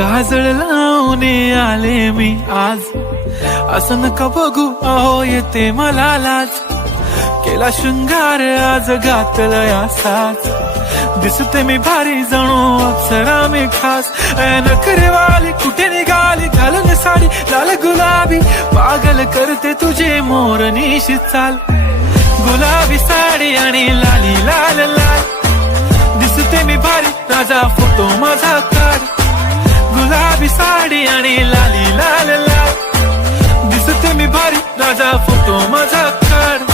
काजळ लावून आले मी आज, असं नका बघू अहो येते मला लाज. केला शृंगार आज घातलाय असाच, दिसते मी भारी जणू अप्सरा मी खास. नखरेवाली कुठे निघाली घालून साडी लाल गुलाबी, पागल करते तुझे मोरनीशी चाल. गुलाबी साडी आणि लाली लाल लाल, दिसते मी भारी राजा फोटो माझा काढ. गुलाबी साडी आणि लाली लाल लाल, दिसते मी भारी राजा फोटो माझा काढ.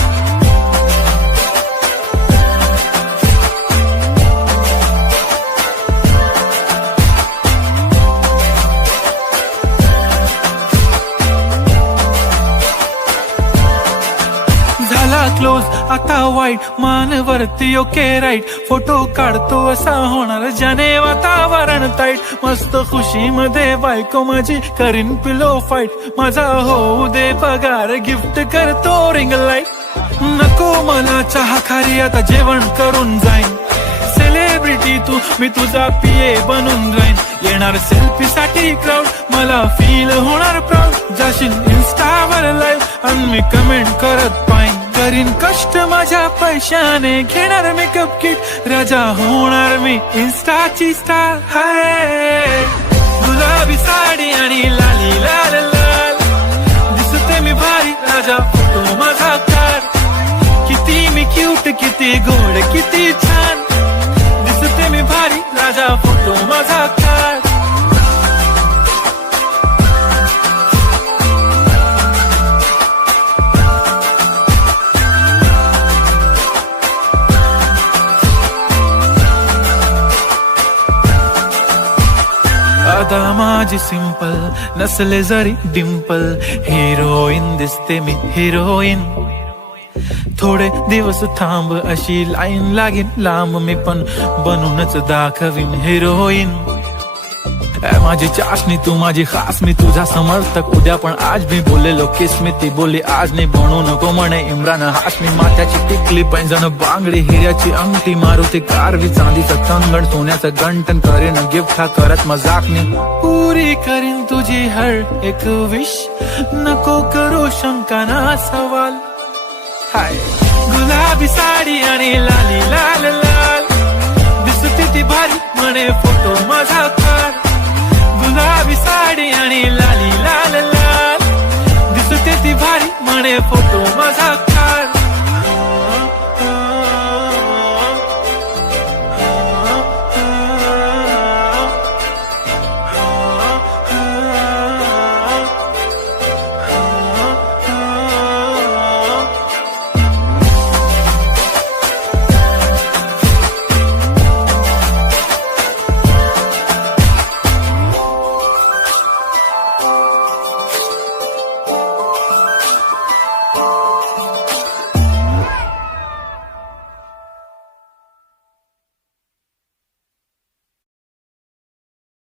क्लोज आता वाईट मानवरती ओके राईट, फोटो काढतो असा होणार ज्याने वातावरण ताईट. मस्त खुशी मध्ये बायको माझी करीन पिलो फाईट, माझा होऊ दे पगार गिफ्ट करतो रिंग लाईट. नको मला चहा खारी आता जेवण करून जाईन, सेलिब्रिटी तू मी तुझा पिये बनून राहीन. येणार सेल्फी साठी क्राऊड मला फील होणार प्राऊड, जाशील इन्स्टावर लाईव्ह आणि मी कमेंट करत पाईन. करीन कष्ट माझ्या पैशाने घेणार मेकअप किट, राजा होणार मी इन्स्टाची स्टार. हाय गुलाबी साडी आणि लाली लाल लाल, दिसते मी भारी राजा फोटो माझा काढ. किती मी क्यूट किती गोड किती छान, दिसते मी भारी राजा फोटो माझा काढ. आता माझी सिंपल नसले जरी डिंपल, हिरोईन दिसते मी हिरोईन. थोडे दिवस थांब अशी लाईन लागेल लांब, मी पण बनूनच दाखवीन हिरोईन. माझी चाशनी तू माझी खास, मी तुझा समर्थक उद्या पण आज मी बोलेलो किस मी ती बोली आज नाही. बनू नको म्हणे इम्रान हाशमी, माथ्याची टिकली पैंजण बांगडी हिऱ्याची अंगठी, मारुती कारवी चांदीचं कंगण सोन्याचं गंटन, करीन गिफ्ट हा करत मजाकनी. पुरी करीन तुझी हर एक विश, नको करू शंका ना सवाल. हाय गुलाबी साडी आणि लाली लाल लाल, दिसते ती भारी म्हणे फोटो माझा काढ. गुलाबी साडी आणि लाली लाल लाल, दिसते ती भारी म्हणे फोटो माझा काढ.